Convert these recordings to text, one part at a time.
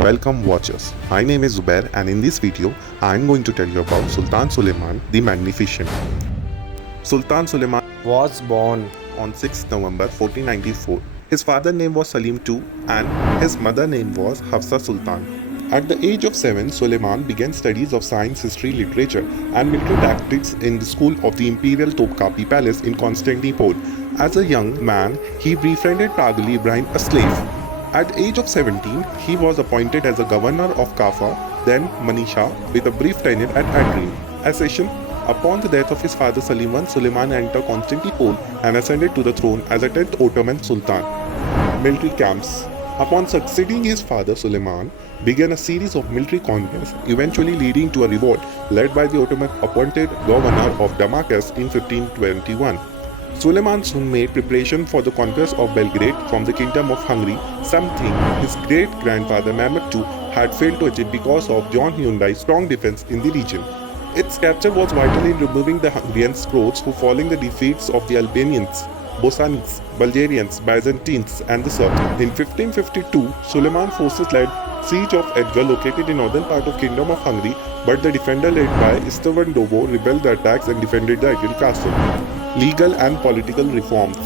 Welcome watchers, my name is Zubair and in this video I am going to tell you about Sultan Suleiman the Magnificent. Sultan Suleiman was born on 6 November 1494. His father's name was Selim II and his mother's name was Hafsa Sultan. At the age of 7, Suleiman began studies of science, history, literature and military tactics in the school of the Imperial Topkapi Palace in Constantinople. As a young man, he befriended Pagali Ibrahim, a slave. At the age of 17, he was appointed as a governor of Kaffa, then Manisha, with a brief tenure at Adrian. Accession. Upon the death of his father Selim I, Suleiman entered Constantinople and ascended to the throne as a 10th Ottoman Sultan. Military camps. Upon succeeding his father, Suleiman began a series of military conquests, eventually leading to a revolt led by the Ottoman appointed governor of Damascus in 1521. Suleiman soon made preparation for the conquest of Belgrade from the Kingdom of Hungary, something his great-grandfather Mehmed II had failed to achieve because of John Hyundai's strong defense in the region. Its capture was vital in removing the Hungarian Rhodes who, following the defeats of the Albanians, Bosniaks, Bulgarians, Byzantines and the Serbs. In 1552, Suleiman forces led siege of Edgar located in northern part of Kingdom of Hungary, but the defender led by Istvan Dobo repelled the attacks and defended the ideal castle. Legal and political reforms.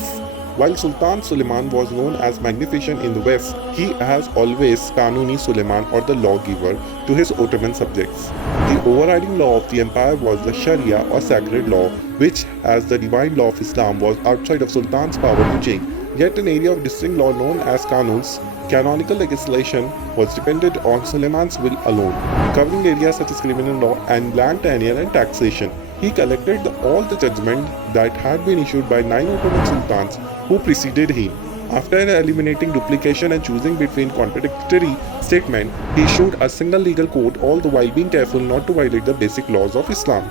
While Sultan Suleiman was known as Magnificent in the West, he has always Kanuni Suleiman or the lawgiver to his Ottoman subjects. The overriding law of the empire was the Sharia or sacred law, which as the divine law of Islam was outside of Sultan's power to change. Yet an area of distinct law known as Qanuns, canonical legislation, was dependent on Suleiman's will alone, covering areas such as criminal law and land tenure and taxation. He collected all the judgments that had been issued by 9 Ottoman sultans who preceded him. After eliminating duplication and choosing between contradictory statements, he issued a single legal code, all the while being careful not to violate the basic laws of Islam.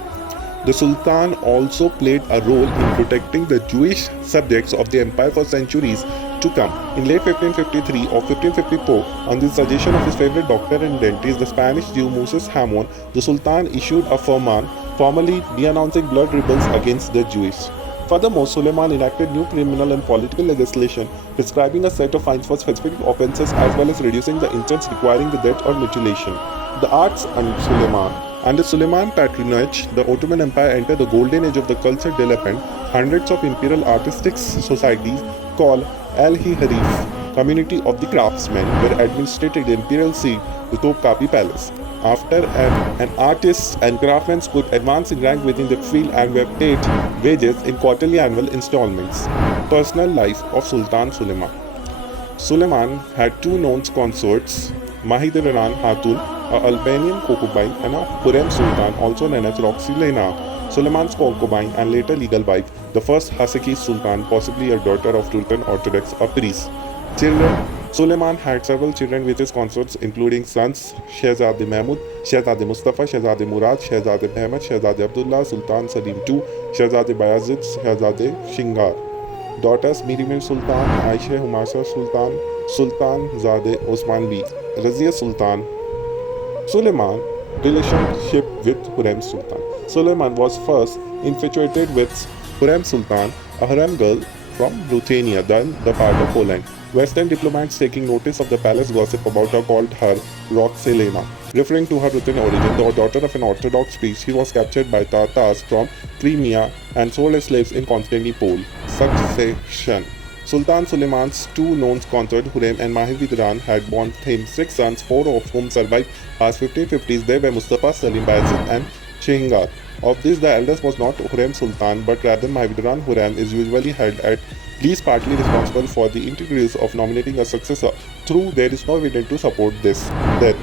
The Sultan also played a role in protecting the Jewish subjects of the empire for centuries to come. In late 1553 or 1554, on the suggestion of his favorite doctor and dentist, the Spanish Jew Moses Hamon, the Sultan issued a firman formally denouncing blood rebels against the Jewish. Furthermore, Suleiman enacted new criminal and political legislation prescribing a set of fines for specific offences as well as reducing the incidents requiring the death or mutilation. The arts under Suleiman. Under Suleiman patronage, the Ottoman Empire entered the golden age of the cultural development. Hundreds of imperial artistic societies called Al-Harif, community of the craftsmen, were administered the imperial seat, the Topkapi Palace. After an artist and craftsmen could advance in rank within the field and were paid wages in quarterly annual installments. Personal life of Sultan Suleiman. Suleiman had two known consorts, Mahidevran Hatun, an Albanian concubine, and a Hurrem Sultan, also known as Roxy Lena, Suleiman's concubine and later legal wife, the first Haseki Sultan, possibly a daughter of Sultan Orthodox, a priest. Children. Suleiman had several children with his consorts, including sons Shehzade Mahmud, Shehzade Mustafa, Shehzade Murad, Shehzade Mehmed, Shehzade Abdullah, Sultan Selim II, Shehzade Bayazid, Shehzade Shingar. Daughters Miriam Sultan, Aisha Humasa Sultan, Sultan Zade Osman B, Razia Sultan. Suleiman relationship with Hurrem Sultan. Suleiman was first infatuated with Hurrem Sultan, a harem girl from Ruthenia, then the part of Poland. Western diplomats taking notice of the palace gossip about her called her Roxy Lena. Referring to her Ruthenian origin, the daughter of an Orthodox priest, she was captured by Tatars from Crimea and sold as slaves in Constantinople. Succession. Sultan Suleiman's two known consorts, Hurrem and Mahidevran, had borne him 6 sons, 4 of whom survived past 1550s. They were Mustafa, Selim, Bayezid and Shingar. Of this, the eldest was not Hurrem Sultan, but rather Mahidevran. Hurrem is usually held at least partly responsible for the integrities of nominating a successor, though there is no evidence to support this death.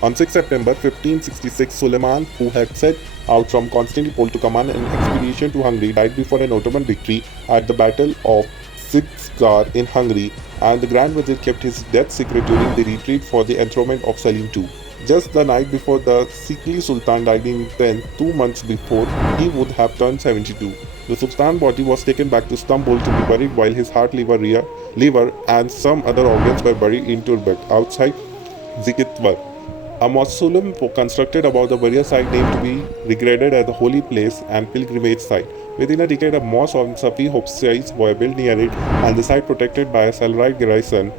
On 6 September 1566, Suleiman, who had set out from Constantinople to command an expedition to Hungary, died before an Ottoman victory at the Battle of Sigzar in Hungary, and the Grand Vizier kept his death secret during the retreat for the enthronement of Selim II. Just the night before the sickly Sultan died in 2 months before he would have turned 72. The Sultan's body was taken back to Istanbul to be buried while his heart, liver and some other organs were buried in Turbet outside Zikitvar. A mausoleum constructed above the burial site named to be regarded as a holy place and pilgrimage site. Within a decade, a mosque and Safi hopsites were built near it, and the site protected by a salaried garrison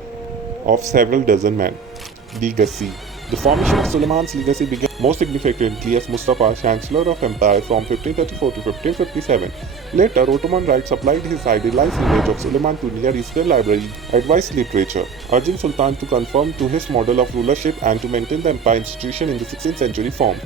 of several dozen men. Legacy. The formation of Suleiman's legacy began most significantly as Mustafa, Chancellor of Empire from 1534 to 1557. Later, Ottoman Rite supplied his idealized image of Suleiman to Near Eastern library, advised literature, urging Sultan to conform to his model of rulership and to maintain the empire institution in the 16th century form.